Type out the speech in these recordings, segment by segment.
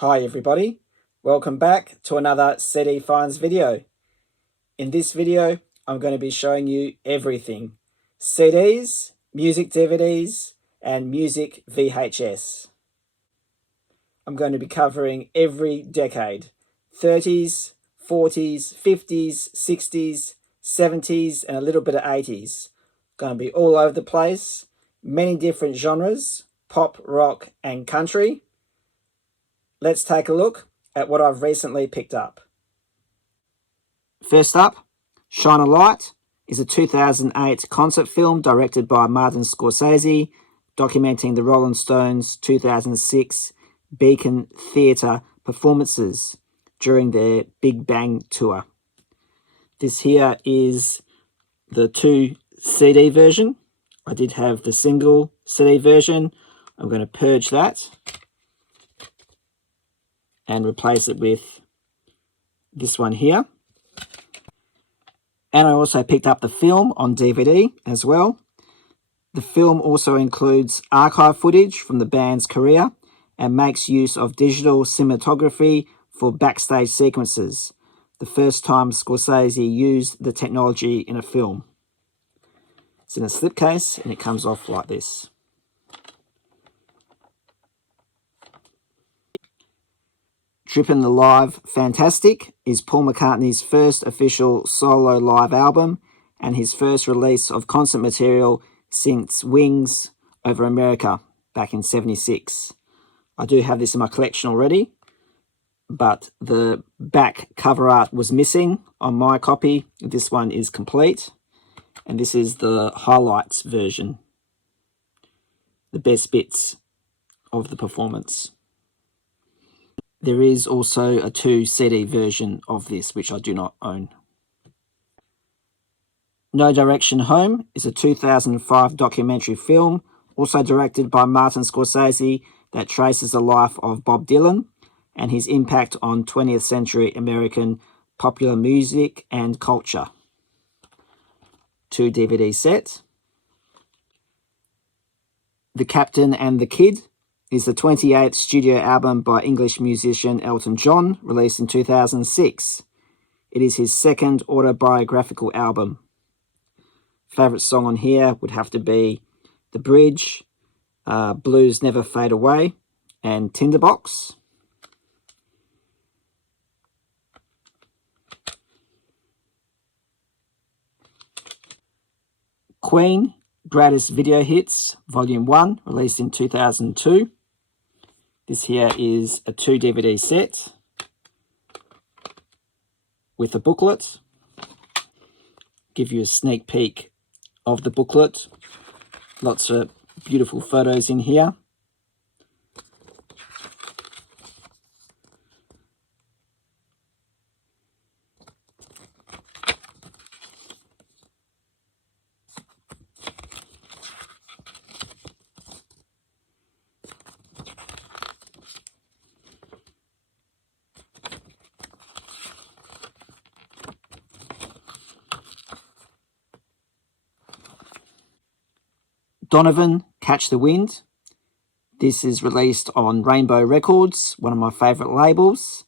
Hi everybody, welcome back to another CD Finds video. In this video, I'm going to be showing you everything. CDs, music DVDs, and music VHS. I'm going to be covering every decade. 30s, 40s, 50s, 60s, 70s, and a little bit of 80s. Going to be all over the place. Many different genres, pop, rock, and country. Let's take a look at what I've recently picked up. First up, Shine a Light is a 2008 concert film directed by Martin Scorsese, documenting the Rolling Stones' 2006 Beacon Theatre performances during their Big Bang tour. This here is the 2 CD version. I did have the single CD version. I'm going to purge that and replace it with this one here. And I also picked up the film on DVD as well. The film also includes archive footage from the band's career and makes use of digital cinematography for backstage sequences, the first time Scorsese used the technology in a film. It's in a slipcase and it comes off like this. Trippin' the Live Fantastic is Paul McCartney's first official solo live album and his first release of concert material since Wings Over America back in '76. I do have this in my collection already, but the back cover art was missing on my copy. This one is complete, and this is the highlights version, the best bits of the performance. There is also a 2 CD version of this, which I do not own. No Direction Home is a 2005 documentary film, also directed by Martin Scorsese, that traces the life of Bob Dylan and his impact on 20th century American popular music and culture. 2 DVD set. The Captain and the Kid is the 28th studio album by English musician Elton John, released in 2006. It is his second autobiographical album. Favourite song on here would have to be The Bridge, Blues Never Fade Away, and Tinderbox. Queen, Greatest Video Hits, Volume 1, released in 2002. This here is a 2 DVD set with a booklet. Give you a sneak peek of the booklet. Lots of beautiful photos in here. Donovan, Catch the Wind. This is released on Rainbow Records, one of my favourite labels.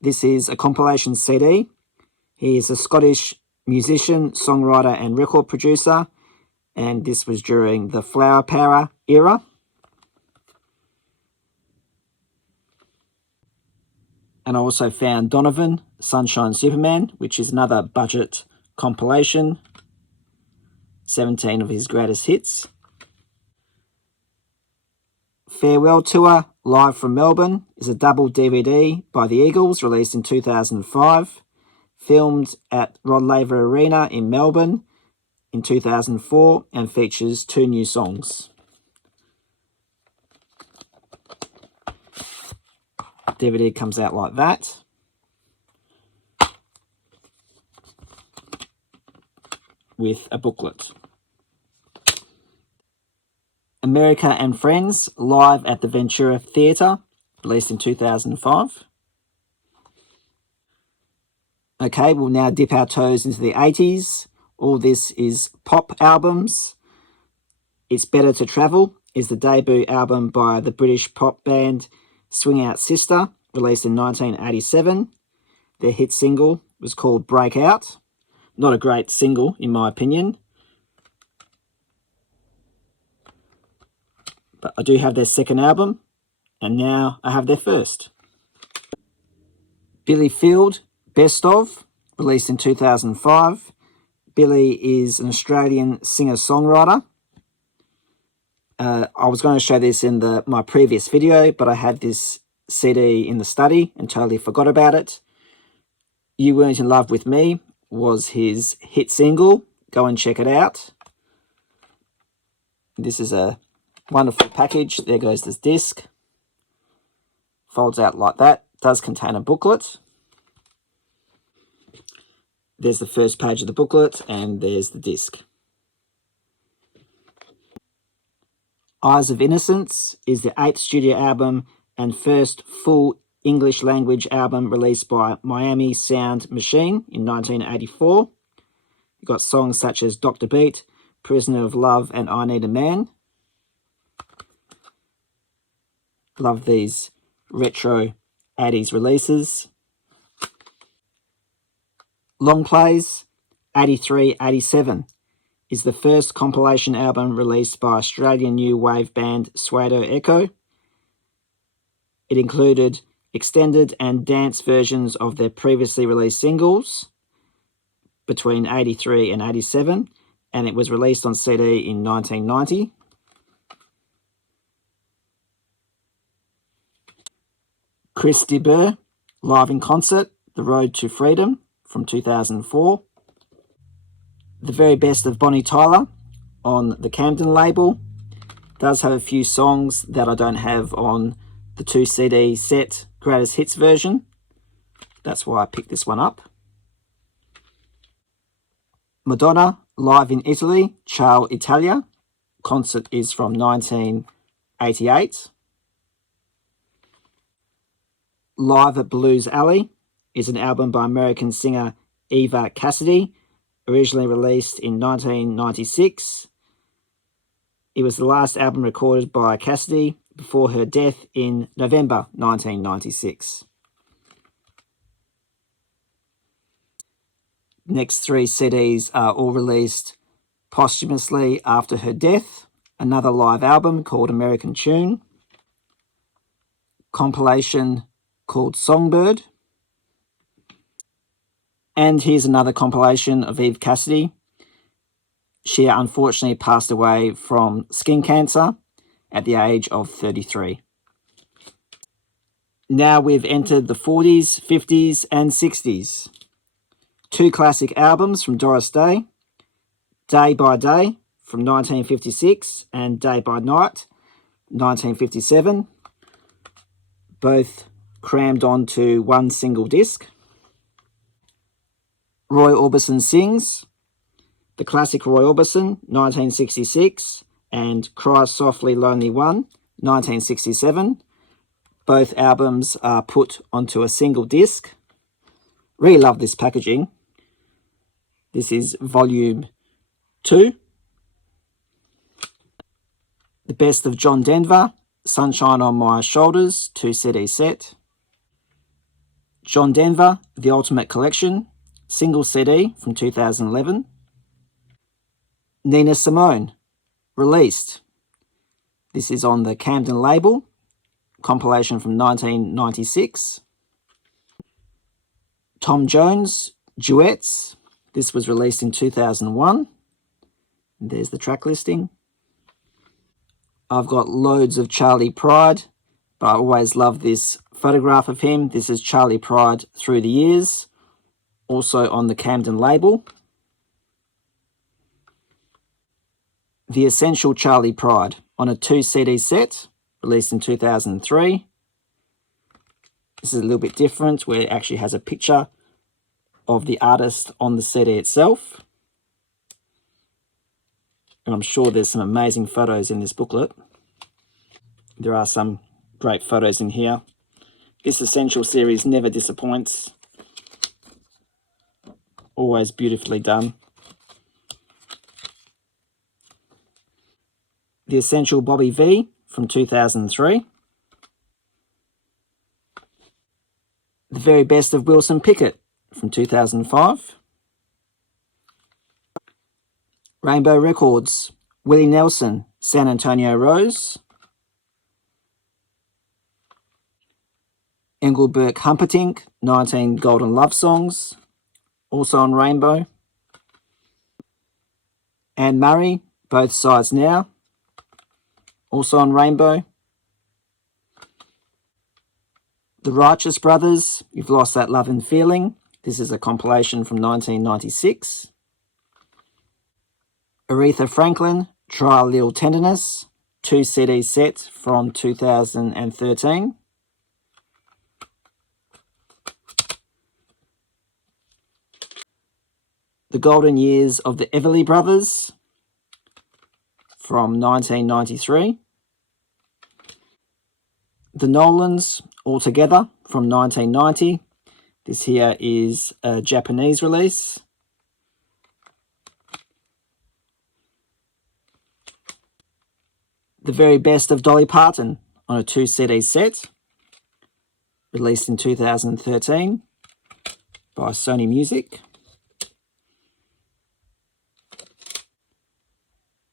This is a compilation CD. He is a Scottish musician, songwriter and record producer, and this was during the Flower Power era. And I also found Donovan, Sunshine Superman, which is another budget compilation. 17 of his greatest hits. Farewell Tour, Live from Melbourne, is a double DVD by the Eagles, released in 2005. Filmed at Rod Laver Arena in Melbourne in 2004 and features 2 new songs. DVD comes out like that. With a booklet. America and Friends, live at the Ventura Theatre, released in 2005. Okay, we'll now dip our toes into the 80s. All this is pop albums. It's Better to Travel is the debut album by the British pop band Swing Out Sister, released in 1987. Their hit single was called Breakout. Not a great single, in my opinion. But I do have their second album, and now I have their first. Billy Field, Best Of, released in 2005. Billy is an Australian singer-songwriter. I was going to show this in my previous video, but I had this CD in the study and totally forgot about it. You Weren't in Love With Me was his hit single. Go and check it out. This is a wonderful package. There goes this disc. Folds out like that. Does contain a booklet. There's the first page of the booklet, and there's the disc. Eyes of Innocence is the 8th studio album and first full English language album released by Miami Sound Machine in 1984. You've got songs such as Dr. Beat, Prisoner of Love, and I Need a Man. Love these retro 80's releases. Long Plays, 83-87 is the first compilation album released by Australian new wave band Pseudo Echo. It included extended and dance versions of their previously released singles between 83 and 87, and it was released on CD in 1990. Chris de Burgh, live in concert, The Road to Freedom from 2004. The Very Best of Bonnie Tyler on the Camden label. Does have a few songs that I don't have on the 2 CD set Greatest Hits version. That's why I picked this one up. Madonna, live in Italy, Ciao Italia. Concert is from 1988. Live at Blues Alley is an album by American singer Eva Cassidy, originally released in 1996. It was the last album recorded by Cassidy before her death in November 1996. Next 3 CDs are all released posthumously after her death. Another live album called American Tune. Compilation called Songbird. And here's another compilation of Eve Cassidy. She unfortunately passed away from skin cancer at the age of 33. Now we've entered the 40s, 50s, and 60s. 2 classic albums from Doris Day, Day by Day from 1956 and Day by Night, 1957, both crammed onto one single disc. Roy Orbison Sings, the classic Roy Orbison, 1966, and Cry Softly Lonely One, 1967. Both albums are put onto a single disc. Really love this packaging. This is volume 2. The Best of John Denver, Sunshine on My Shoulders, 2 CD set. John Denver, The Ultimate Collection, single CD from 2011. Nina Simone, Released. This is on the Camden label, compilation from 1996. Tom Jones, Duets. This was released in 2001. There's the track listing. I've got loads of Charlie Pride, but I always love this photograph of him. This is Charlie Pride Through the Years, also on the Camden label. The Essential Charlie Pride on a 2 CD set, released in 2003. This is a little bit different, where it actually has a picture of the artist on the CD itself. And I'm sure there's some amazing photos in this booklet. There are some great photos in here. This Essential series never disappoints. Always beautifully done. The Essential Bobby V from 2003. The Very Best of Wilson Pickett from 2005. Rainbow Records, Willie Nelson, San Antonio Rose. Engelbert Humperdinck, 19 Golden Love Songs, also on Rainbow. Anne Murray, Both Sides Now, also on Rainbow. The Righteous Brothers, You've Lost That Love and Feeling. This is a compilation from 1996. Aretha Franklin, Try a Little Tenderness, 2 CD set from 2013. The Golden Years of the Everly Brothers from 1993. The Nolans, All Together from 1990. This here is a Japanese release. The Very Best of Dolly Parton on a 2 CD set, released in 2013 by Sony Music.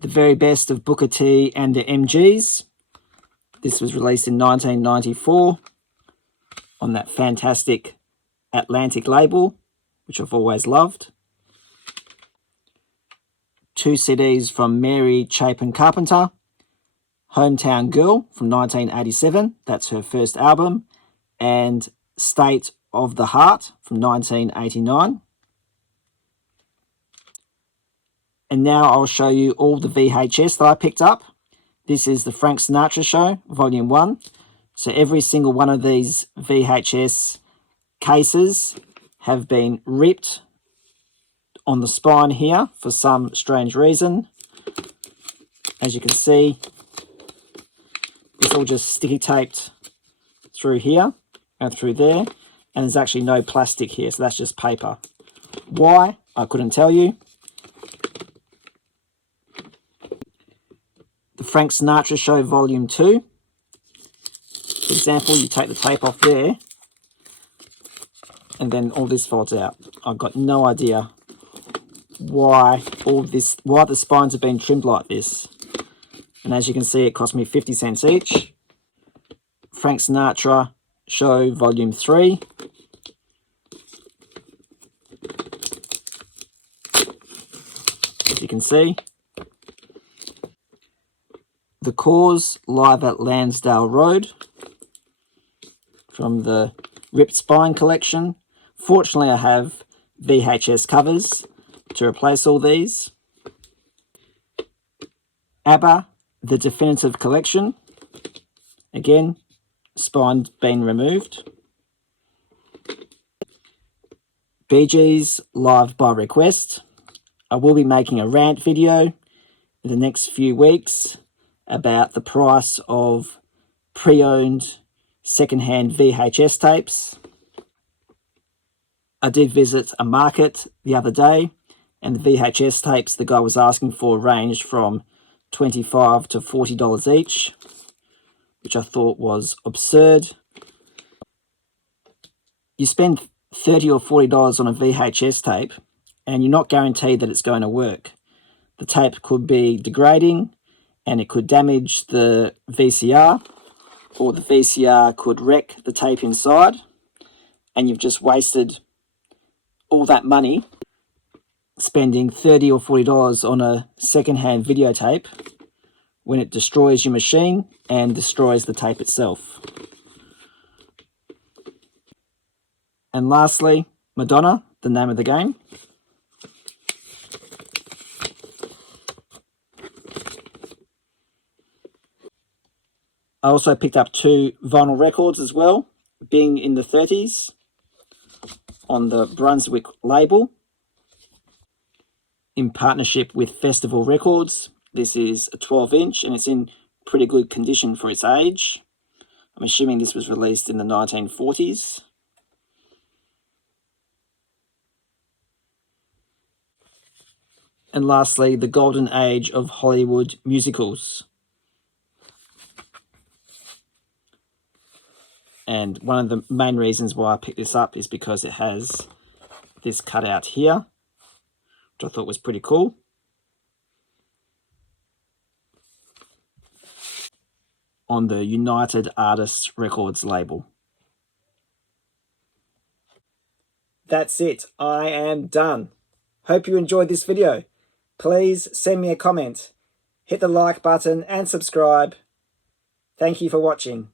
The Very Best of Booker T and the MGs. This was released in 1994 on that fantastic Atlantic label, which I've always loved. 2 CDs from Mary Chapin Carpenter. Hometown Girl from 1987, that's her first album, and State of the Heart from 1989. And now I'll show you all the VHS that I picked up. This is the Frank Sinatra Show, Volume 1. So every single one of these VHS cases have been ripped on the spine here for some strange reason. As you can see, it's all just sticky taped through here and through there, and there's actually no plastic here, so that's just paper. Why? I couldn't tell you. The Frank Sinatra Show Volume 2. For example, you take the tape off there, and then all this folds out. I've got no idea why the spines have been trimmed like this. And as you can see, it cost me 50 cents each. Frank Sinatra Show Volume 3. As you can see. The Cause live at Lansdale Road from the Ripped Spine collection. Fortunately, I have VHS covers to replace all these. ABBA, The Definitive Collection. Again, spine been removed. Bee Gees Live by Request. I will be making a rant video in the next few weeks about the price of pre-owned second-hand VHS tapes. I did visit a market the other day, and the VHS tapes the guy was asking for ranged from $25 to $40 each, which I thought was absurd. You spend $30 or $40 on a VHS tape, and you're not guaranteed that it's going to work. The tape could be degrading, and it could damage the VCR, or the VCR could wreck the tape inside, and you've just wasted all that money spending $30 or $40 on a second-hand videotape when it destroys your machine and destroys the tape itself. And lastly, Madonna, the name of the game. I also picked up 2 vinyl records as well, being in the 30s on the Brunswick label in partnership with Festival Records. This is a 12-inch and it's in pretty good condition for its age. I'm assuming this was released in the 1940s. And lastly, the golden age of Hollywood musicals. And one of the main reasons why I picked this up is because it has this cutout here, which I thought was pretty cool. On the United Artists Records label. That's it. I am done. Hope you enjoyed this video. Please send me a comment. Hit the like button and subscribe. Thank you for watching.